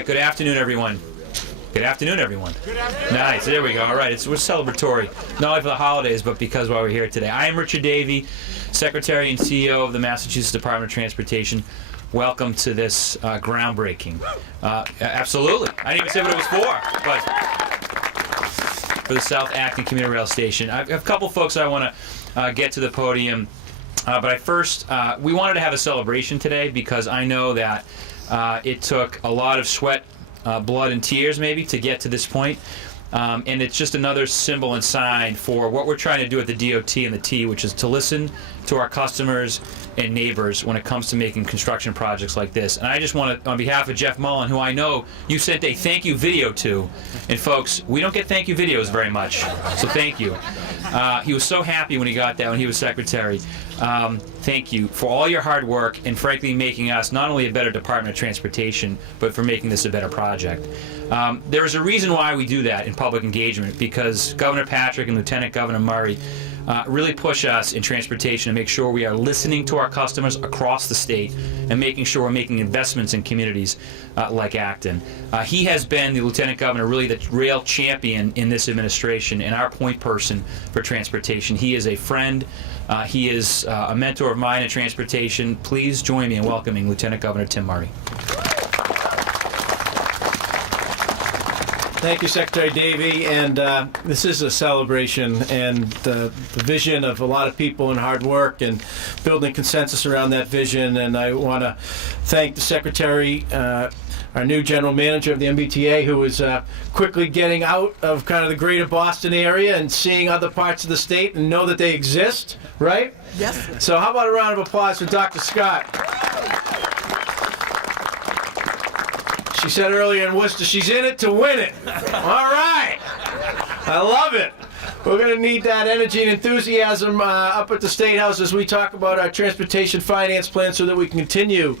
right, good afternoon, everyone. Good afternoon, everyone. Good afternoon. Nice, there we go. All right, we're celebratory, not only for the holidays, but because while we're here today. I am Richard Davey, Secretary and CEO of the Massachusetts Department of Transportation. Welcome to this groundbreaking. Absolutely. I didn't even say what it was for, but for the South Acton Commuter Rail Station. I have a couple folks I want to get to the podium, but we wanted to have a celebration today because I know that it took a lot of sweat, blood and tears maybe to get to this point. And it's just another symbol and sign for what we're trying to do at the DOT and the T, which is to listen to our customers and neighbors when it comes to making construction projects like this. And I just want to, on behalf of Jeff Mullen, who I know you sent a thank you video to, and folks, we don't get thank you videos very much, so thank you. He was so happy when he got that when he was secretary. Thank you for all your hard work and frankly making us not only a better Department of Transportation, but for making this a better project. There is a reason why we do that in public engagement, because Governor Patrick and Lieutenant Governor Murray really push us in transportation to make sure we are listening to our customers across the state and making sure we're making investments in communities like Acton. He has been, the Lieutenant Governor, really the rail champion in this administration and our point person for transportation. He is a friend. He is a mentor of mine in transportation. Please join me in welcoming Lieutenant Governor Tim Murray. Thank you, Secretary Davey, and this is a celebration, and the vision of a lot of people and hard work and building consensus around that vision. And I want to thank the Secretary, our new General Manager of the MBTA, who is quickly getting out of kind of the greater Boston area and seeing other parts of the state and know that they exist, right? Yes. So how about a round of applause for Dr. Scott? She said earlier in Worcester, she's in it to win it. All right. I love it. We're going to need that energy and enthusiasm up at the State House as we talk about our transportation finance plan so that we can continue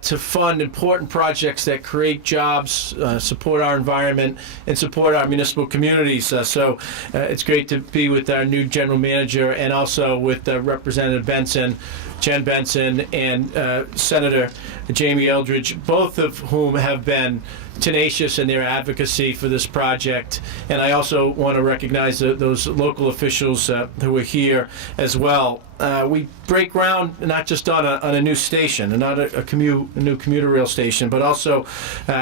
to fund important projects that create jobs, support our environment, and support our municipal communities. So it's great to be with our new general manager and also with Representative Benson, Jen Benson, and Senator Jamie Eldridge, both of whom have been tenacious in their advocacy for this project. And I also want to recognize those local officials who are here as well. We break ground not just on a new station, and not a new commuter rail station, but also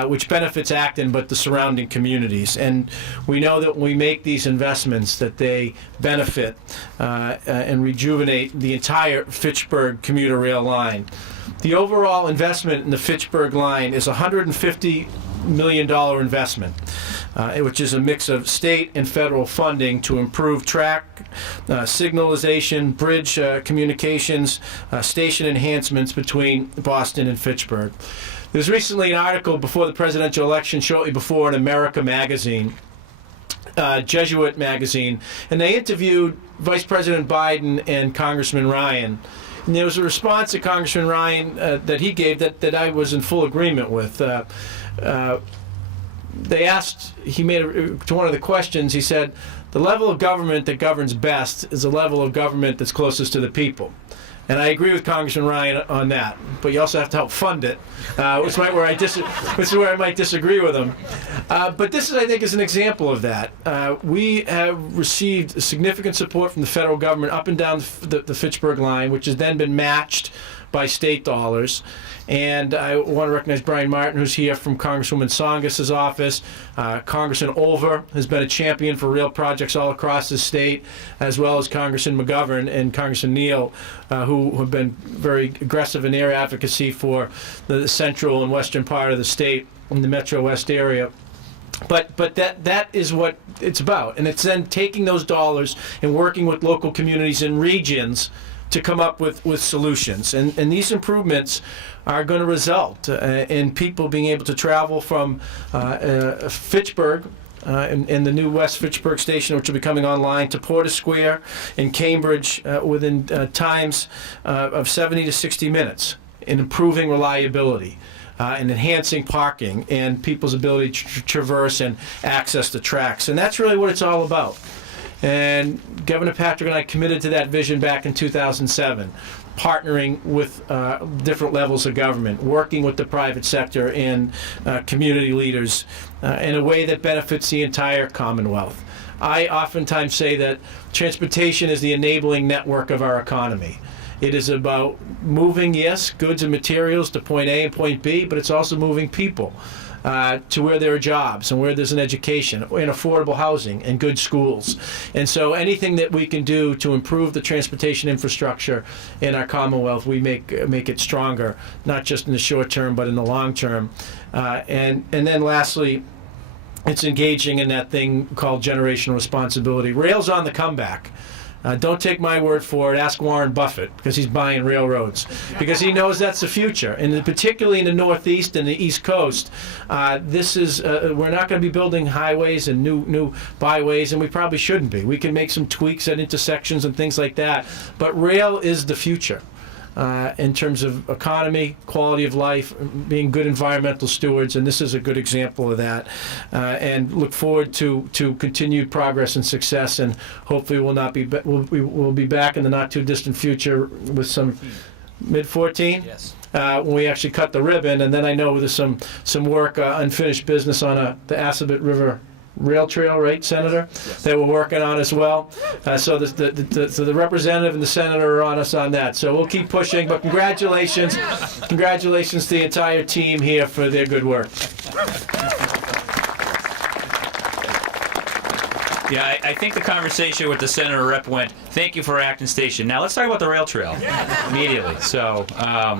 which benefits Acton, but the surrounding communities. And we know that when we make these investments, that they benefit and rejuvenate the entire Fitchburg commuter rail line. The overall investment in the Fitchburg line is $150 million investment, which is a mix of state and federal funding to improve track, signalization, bridge communications, station enhancements between Boston and Fitchburg. There was recently an article before the presidential election, shortly before, in America magazine, Jesuit magazine, and they interviewed Vice President Biden and Congressman Ryan. And there was a response to Congressman Ryan that he gave that I was in full agreement with. They asked, he made to one of the questions, he said, the level of government that governs best is the level of government that's closest to the people. And I agree with Congressman Ryan on that, but you also have to help fund it, which is where I might disagree with him. But this, I think, is an example of that. We have received significant support from the federal government up and down the Fitchburg line, which has then been matched by state dollars. And I want to recognize Brian Martin, who's here from Congresswoman Tsongas' office. Congressman Olver has been a champion for rail projects all across the state, as well as Congressman McGovern and Congressman Neal, who have been very aggressive in their advocacy for the central and western part of the state in the Metro West area. But that is what it's about. And it's then taking those dollars and working with local communities and regions to come up with solutions. And these improvements are going to result in people being able to travel from Fitchburg in the new West Fitchburg station, which will be coming online, to Porter Square in Cambridge within times of 70 to 60 minutes, in improving reliability. And enhancing parking and people's ability to traverse and access the tracks. And that's really what it's all about. And Governor Patrick and I committed to that vision back in 2007. partnering with different levels of government, working with the private sector and community leaders in a way that benefits the entire Commonwealth. I oftentimes say that transportation is the enabling network of our economy. It is about moving, yes, goods and materials to point A and point B, but it's also moving people to where there are jobs and where there's an education and affordable housing and good schools. And so anything that we can do to improve the transportation infrastructure in our Commonwealth, we make it stronger, not just in the short term, but in the long term. And then lastly, it's engaging in that thing called generational responsibility. Rail's on the comeback. Don't take my word for it. Ask Warren Buffett, because he's buying railroads, because he knows that's the future. And particularly in the Northeast and the East Coast, we're not going to be building highways and new byways, and we probably shouldn't be. We can make some tweaks at intersections and things like that, but rail is the future. In terms of economy, quality of life, being good environmental stewards, and this is a good example of that. And look forward to continued progress and success, and hopefully we'll be back in the not too distant future with some mid-14. Yes. When we actually cut the ribbon, and then I know there's some work, unfinished business on the Assabet River Rail Trail, right, Senator? Yes. That we're working on as well. So the representative and the senator are on us on that. So we'll keep pushing. But congratulations to the entire team here for their good work. Yeah, I think the conversation with the senator rep went, thank you for Acton Station. Now let's talk about the rail trail immediately. So,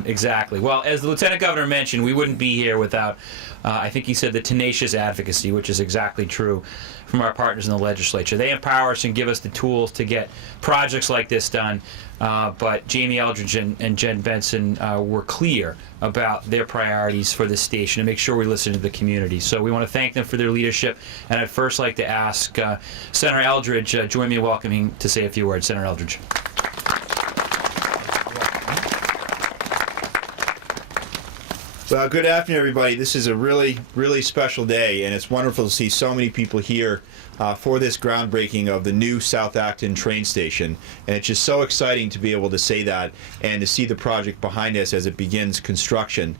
exactly. Well, as the Lieutenant Governor mentioned, we wouldn't be here without, I think he said, the tenacious advocacy, which is exactly true, from our partners in the legislature. They empower us and give us the tools to get projects like this done. But Jamie Eldridge and Jen Benson were clear about their priorities for this station and make sure we listen to the community. So we want to thank them for their leadership. And I'd first like to ask Senator Eldridge, join me in welcoming to say a few words. Senator Eldridge. Well, good afternoon, everybody. This is a really, really special day, and it's wonderful to see so many people here for this groundbreaking of the new South Acton train station. And it's just so exciting to be able to say that and to see the project behind us as it begins construction.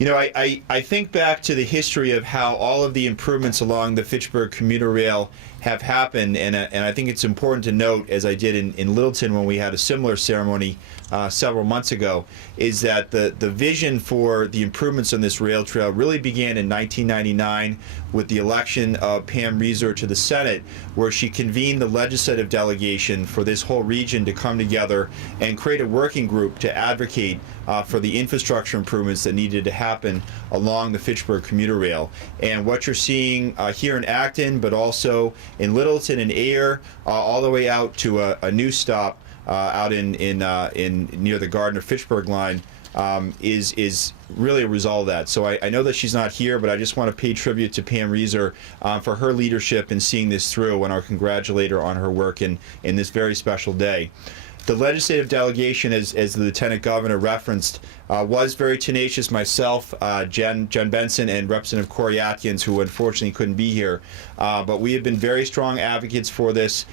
You know, I think back to the history of how all of the improvements along the Fitchburg commuter rail have happened, and I think it's important to note, as I did in Littleton when we had a similar ceremony several months ago, is that the vision for the improvements on this rail trail really began in 1999 with the election of Pam Reeser to the Senate, where she convened the legislative delegation for this whole region to come together and create a working group to advocate for the infrastructure improvements that needed to happen along the Fitchburg commuter rail. And what you're seeing here in Acton, but also in Littleton and Ayer, all the way out to a new stop out in near the Gardner-Fitchburg line, is really a result of that. So I know that she's not here, but I just want to pay tribute to Pam Reeser for her leadership in seeing this through, and I'll congratulate her on her work in this very special day. The legislative delegation, as the Lieutenant Governor referenced, was very tenacious. Myself, Jen Benson, and Representative Corey Atkins, who unfortunately couldn't be here. But we have been very strong advocates for this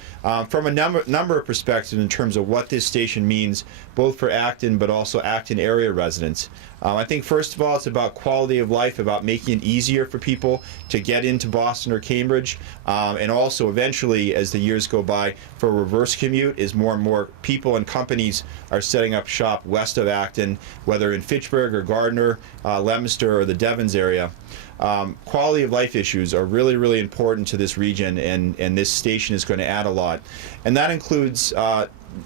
from a number of perspectives in terms of what this station means, both for Acton but also Acton area residents. I think first of all it's about quality of life, about making it easier for people to get into Boston or Cambridge, and also eventually, as the years go by, for a reverse commute, as more and more people and companies are setting up shop west of Acton, whether in Fitchburg or Gardner, Leominster, or the Devons area. Quality of life issues are really, really important to this region, and this station is going to add a lot. And that includes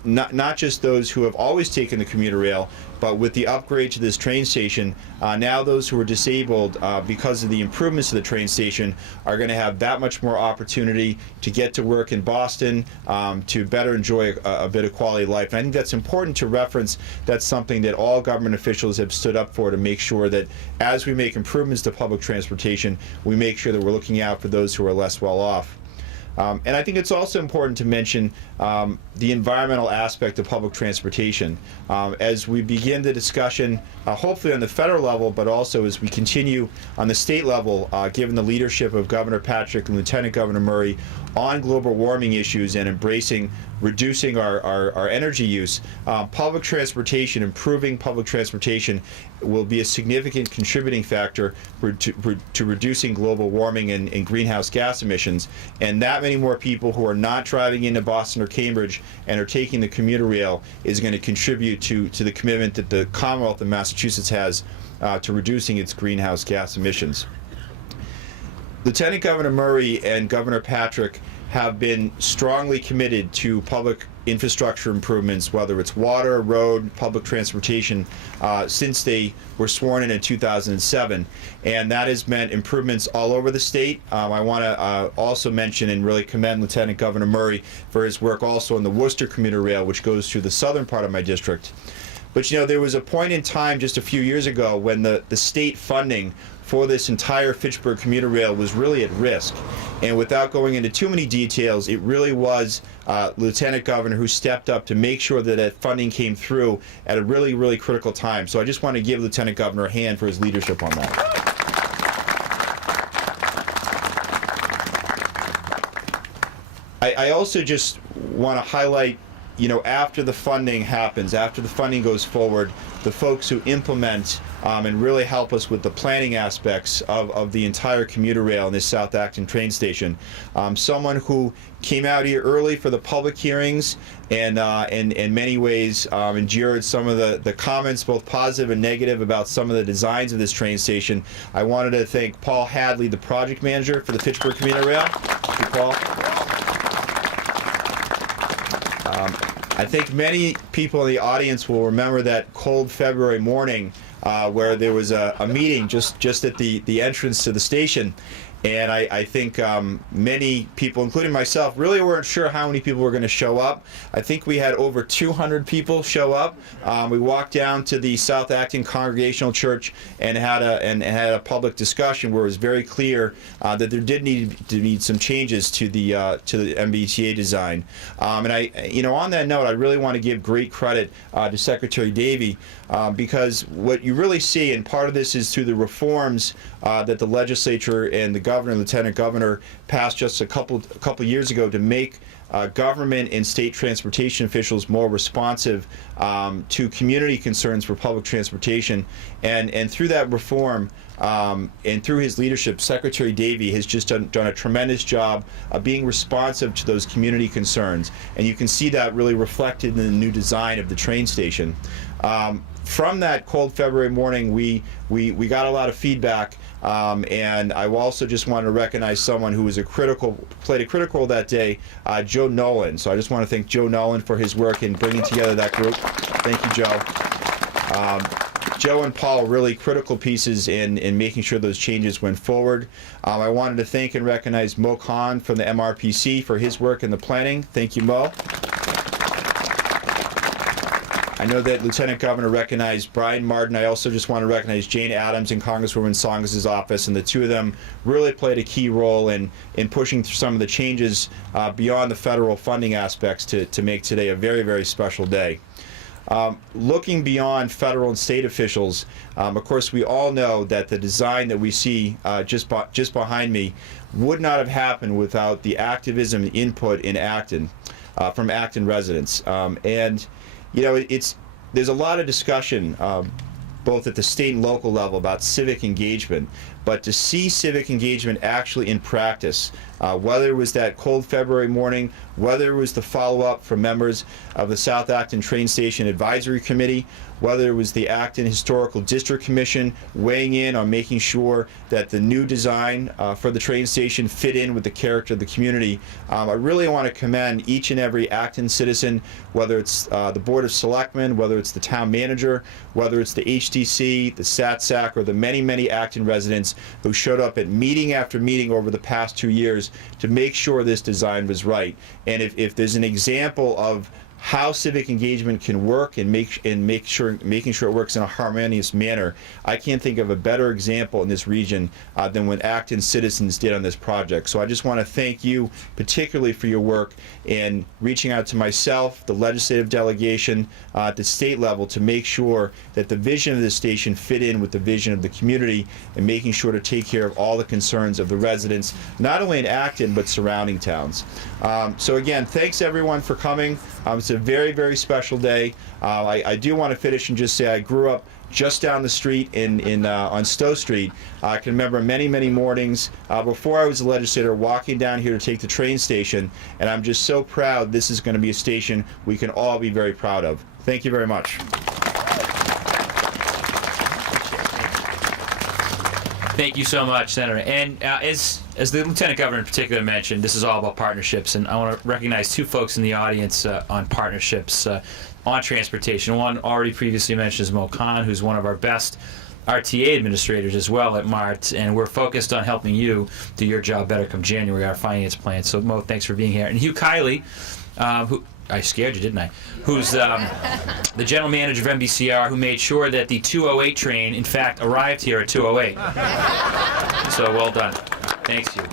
not just those who have always taken the commuter rail, but with the upgrade to this train station, now those who are disabled because of the improvements to the train station are going to have that much more opportunity to get to work in Boston, to better enjoy a bit of quality of life. And I think that's important to reference. That's something that all government officials have stood up for, to make sure that as we make improvements to public transportation, we make sure that we're looking out for those who are less well off. And I think it's also important to mention the environmental aspect of public transportation. As we begin the discussion, hopefully on the federal level, but also as we continue on the state level, given the leadership of Governor Patrick and Lieutenant Governor Murray on global warming issues and embracing reducing our energy use, public transportation, improving public transportation will be a significant contributing factor to reducing global warming and greenhouse gas emissions. And that many more people who are not driving into Boston or Cambridge and are taking the commuter rail is going to contribute to the commitment that the Commonwealth of Massachusetts has to reducing its greenhouse gas emissions. Lieutenant Governor Murray and Governor Patrick have been strongly committed to public infrastructure improvements, whether it's water, road, public transportation, since they were sworn in 2007. And that has meant improvements all over the state. I want to also mention and really commend Lieutenant Governor Murray for his work also on the Worcester commuter rail, which goes through the southern part of my district. But there was a point in time just a few years ago when the state funding for this entire Fitchburg commuter rail was really at risk. And without going into too many details, it really was Lieutenant Governor who stepped up to make sure that that funding came through at a really, really critical time. So I just want to give Lieutenant Governor a hand for his leadership on that. I also just want to highlight, after the funding happens, after the funding goes forward, the folks who implement and really help us with the planning aspects of the entire commuter rail in this South Acton train station. Someone who came out here early for the public hearings and in many ways endured some of the comments, both positive and negative, about some of the designs of this train station. I wanted to thank Paul Hadley, the project manager for the Fitchburg commuter rail. Thank you, Paul. I think many people in the audience will remember that cold February morning where there was a meeting just at the entrance to the station. And I think many people, including myself, really weren't sure how many people were going to show up. I think we had over 200 people show up. We walked down to the South Acton Congregational Church and had a public discussion where it was very clear that there did need to be some changes to the MBTA design. And on that note, I really want to give great credit to Secretary Davey because what you really see, and part of this is through the reforms that the legislature and the governor and lieutenant governor passed just a couple years ago to make government and state transportation officials more responsive to community concerns for public transportation. And through that reform and through his leadership, Secretary Davey has just done a tremendous job of being responsive to those community concerns. And you can see that really reflected in the new design of the train station. From that cold February morning, we got a lot of feedback, and I also just want to recognize someone who was played a critical role that day, Joe Nolan. So I just want to thank Joe Nolan for his work in bringing together that group. Thank you, Joe. Joe and Paul really critical pieces in making sure those changes went forward. I wanted to thank and recognize Mo Khan from the MRPC for his work in the planning. Thank you, Mo. I know that Lieutenant Governor recognized Brian Martin. I also just want to recognize Jane Adams in Congresswoman Songes' office, and the two of them really played a key role in pushing through some of the changes beyond the federal funding aspects to make today a very, very special day. Looking beyond federal and state officials, of course, we all know that the design that we see just behind me would not have happened without the activism and input in Acton from Acton residents. There's a lot of discussion both at the state and local level about civic engagement, but to see civic engagement actually in practice, whether it was that cold February morning, whether it was the follow-up from members of the South Acton Train Station Advisory Committee, whether it was the Acton Historical District Commission weighing in on making sure that the new design for the train station fit in with the character of the community. I really want to commend each and every Acton citizen, whether it's the Board of Selectmen, whether it's the town manager, whether it's the HDC, the SATSAC, or the many, many Acton residents who showed up at meeting after meeting over the past 2 years to make sure this design was right. And if there's an example of how civic engagement can work and making sure it works in a harmonious manner. I can't think of a better example in this region than what Acton citizens did on this project. So I just want to thank you particularly for your work in reaching out to myself, the legislative delegation at the state level, to make sure that the vision of this station fit in with the vision of the community, and making sure to take care of all the concerns of the residents, not only in Acton but surrounding towns. So again, thanks everyone for coming. It's a very, very special day. I do want to finish and just say I grew up just down the street on Stowe Street. I can remember many, many mornings before I was a legislator walking down here to take the train station, and I'm just so proud this is going to be a station we can all be very proud of. Thank you very much. Thank you so much, Senator. And as the Lieutenant Governor in particular mentioned, this is all about partnerships, and I want to recognize two folks in the audience on partnerships on transportation. One already previously mentioned is Mo Khan, who's one of our best RTA administrators as well at MART, and we're focused on helping you do your job better come January, our finance plan. So Mo, thanks for being here. And Hugh Kiley, who I scared you, didn't I? Who's the general manager of MBCR, who made sure that the 208 train, in fact, arrived here at 208. So well done. Thanks, Hugh.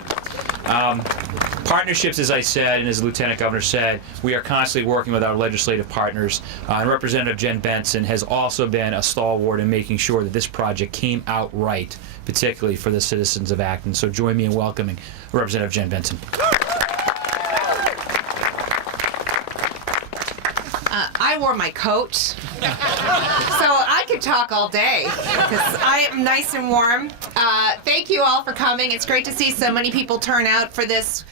Partnerships, as I said, and as the Lieutenant Governor said, we are constantly working with our legislative partners. And Representative Jen Benson has also been a stalwart in making sure that this project came out right, particularly for the citizens of Acton. So join me in welcoming Representative Jen Benson. I wore my coat, so I could talk all day because I am nice and warm. Thank you all for coming. It's great to see so many people turn out for this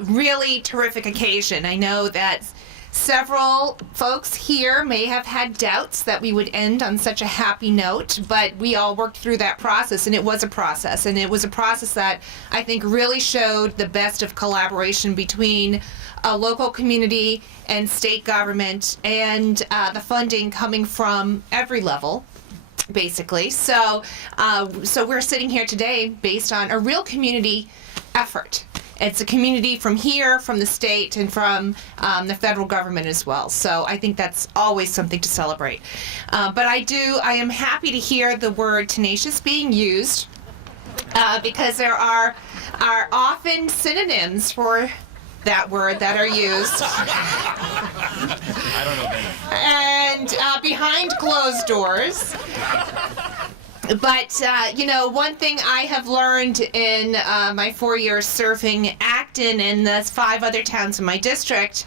really terrific occasion. I know that several folks here may have had doubts that we would end on such a happy note, but we all worked through that process, and it was a process. And it was a process that I think really showed the best of collaboration between a local community and state government, and the funding coming from every level, basically. So we're sitting here today based on a real community effort. It's a community from here, from the state, and from the federal government as well. So I think that's always something to celebrate. But I am happy to hear the word tenacious being used because there are often synonyms for that word that are used. I don't know. And behind closed doors. But, one thing I have learned in my 4 years serving Acton and the 5 other towns in my district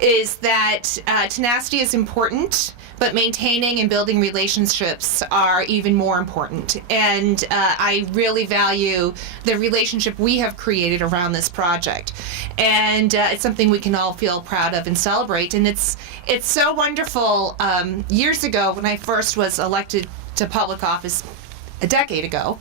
is that tenacity is important, but maintaining and building relationships are even more important. And I really value the relationship we have created around this project. And it's something we can all feel proud of and celebrate. And it's so wonderful. Years ago, when I first was elected to public office a decade ago,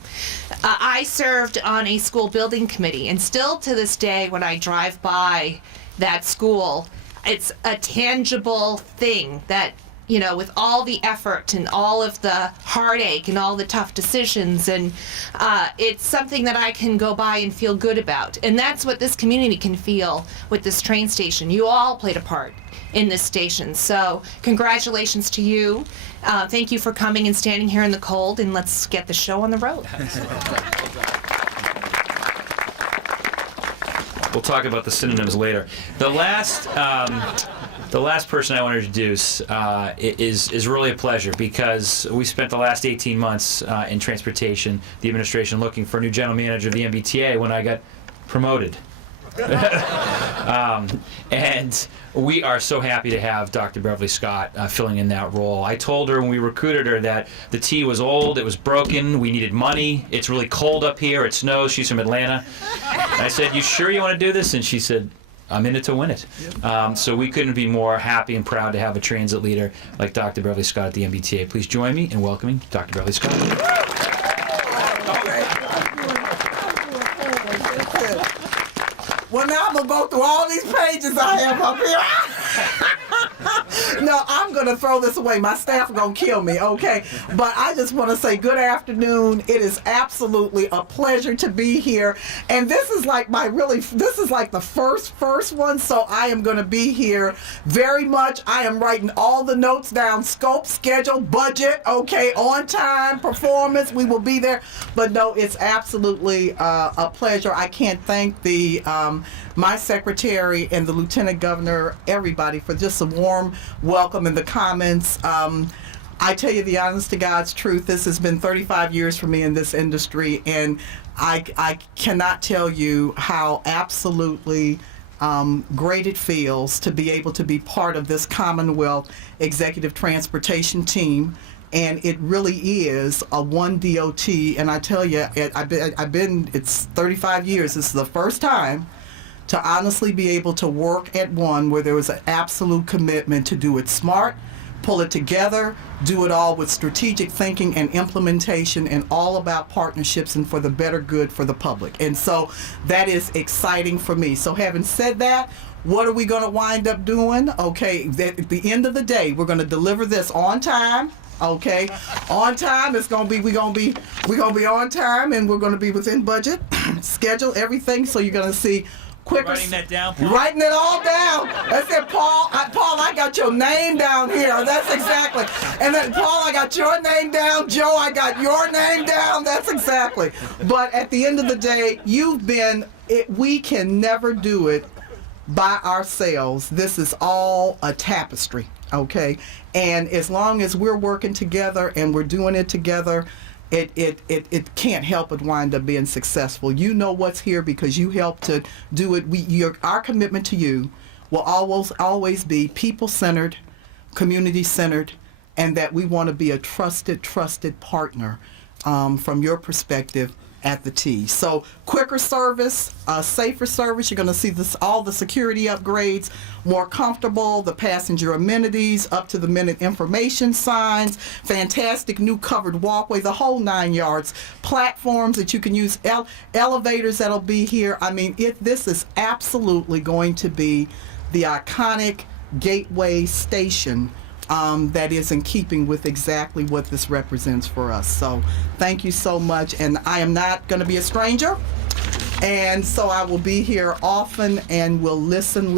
I served on a school building committee, and still to this day when I drive by that school, it's a tangible thing that, with all the effort and all of the heartache and all the tough decisions, and it's something that I can go by and feel good about. And that's what this community can feel with this train station. You all played a part in this station. So congratulations to you. Thank you for coming and standing here in the cold, and let's get the show on the road. We'll talk about the synonyms later. The last person I want to introduce is really a pleasure, because we spent the last 18 months in transportation, the administration, looking for a new general manager of the MBTA when I got promoted. And we are so happy to have Dr. Beverly Scott filling in that role. I told her when we recruited her that the T was old, it was broken, we needed money, it's really cold up here, it snows, she's from Atlanta. And I said, "You sure you want to do this?" And she said, "I'm in it to win it." So we couldn't be more happy and proud to have a transit leader like Dr. Beverly Scott at the MBTA. Please join me in welcoming Dr. Beverly Scott. Well, now I'm going to go through all these pages I have up here. No, I'm going to throw this away. My staff are going to kill me, okay? But I just want to say good afternoon. It is absolutely a pleasure to be here. And this is like this is like the first one, so I am going to be here very much. I am writing all the notes down, scope, schedule, budget, okay, on time, performance, we will be there. But no, it's absolutely a pleasure. I can't thank my secretary and the lieutenant governor, everybody, for just a warm welcome in the comments. I tell you the honest to God's truth, this has been 35 years for me in this industry, and I cannot tell you how absolutely great it feels to be able to be part of this Commonwealth Executive Transportation team. And it really is a one DOT, and I tell you, it's 35 years. This is the first time to honestly be able to work at one where there was an absolute commitment to do it smart, pull it together, do it all with strategic thinking and implementation, and all about partnerships and for the better good for the public. And so that is exciting for me. So having said that, what are we going to wind up doing? Okay, at the end of the day, we're going to deliver this on time. Okay, on time. We're gonna be on time, and we're gonna be within budget, schedule, everything. So you're gonna see quicker. Writing that down, Paul? Writing it all down. That's it, Paul. Paul, I got your name down here. That's exactly. And then Paul, I got your name down. Joe, I got your name down. That's exactly. But at the end of the day, we can never do it by ourselves. This is all a tapestry. Okay, and as long as we're working together and we're doing it together, it can't help but wind up being successful. You know what's here because you helped to do it. Our commitment to you will always be people-centered, community-centered, and that we want to be a trusted partner from your perspective at the T. So quicker service, safer service. You're going to see all the security upgrades, more comfortable, the passenger amenities, up to the minute information signs, fantastic new covered walkway, the whole 9 yards, platforms that you can use, elevators that'll be here. I mean, this is absolutely going to be the iconic gateway station that is in keeping with exactly what this represents for us. So thank you so much. And I am not going to be a stranger. And so I will be here often and will listen,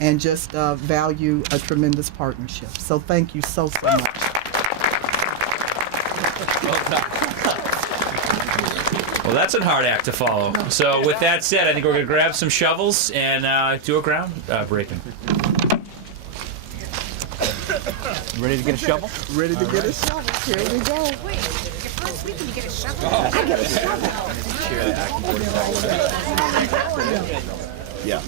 and just value a tremendous partnership. So thank you so much. Well, that's a hard act to follow. So with that said, I think we're going to grab some shovels and do a ground breaking. Ready to get a shovel? Ready to get a shovel. Here we go. Wait, your first week and you get a shovel? I get a shovel. Yeah.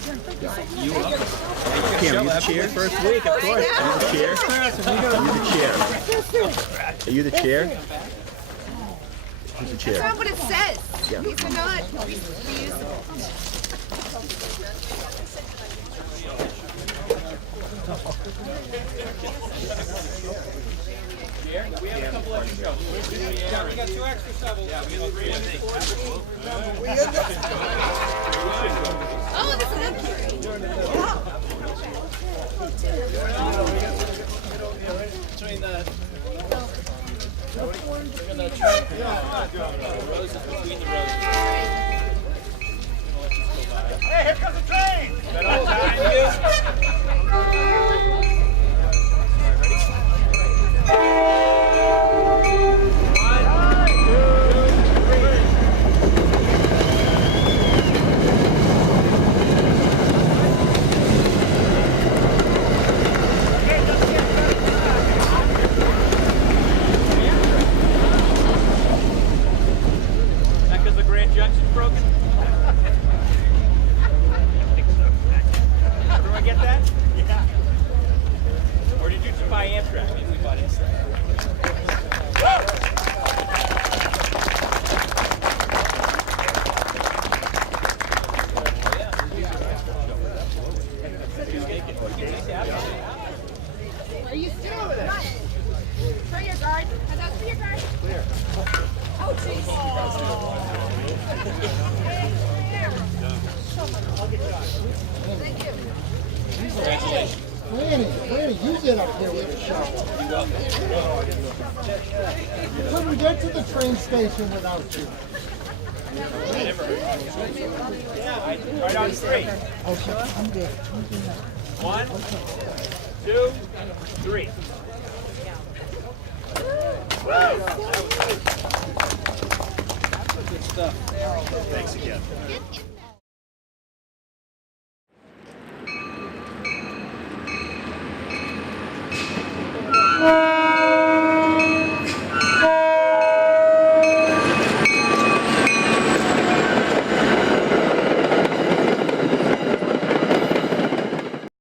Cam, are you the chair? First week, of course. Are you the chair? Are you the chair? Who's the chair? That's not what it says. Yeah. These are not reusable. We have a couple extra shovels. Yeah, we got 2 extra shovels. Yeah, we got 3 I think. Oh, this is Between the Hey, here comes the train! Better on time, you. Are you still? For your guard. Is that for your guard? Clear. Oh, jeez. Thank you. Planning. think you get up here with a shovel. Couldn't get to the train station without you. Right on 3. Okay, I'm good. 1, 2, 3. Good stuff. Thanks again.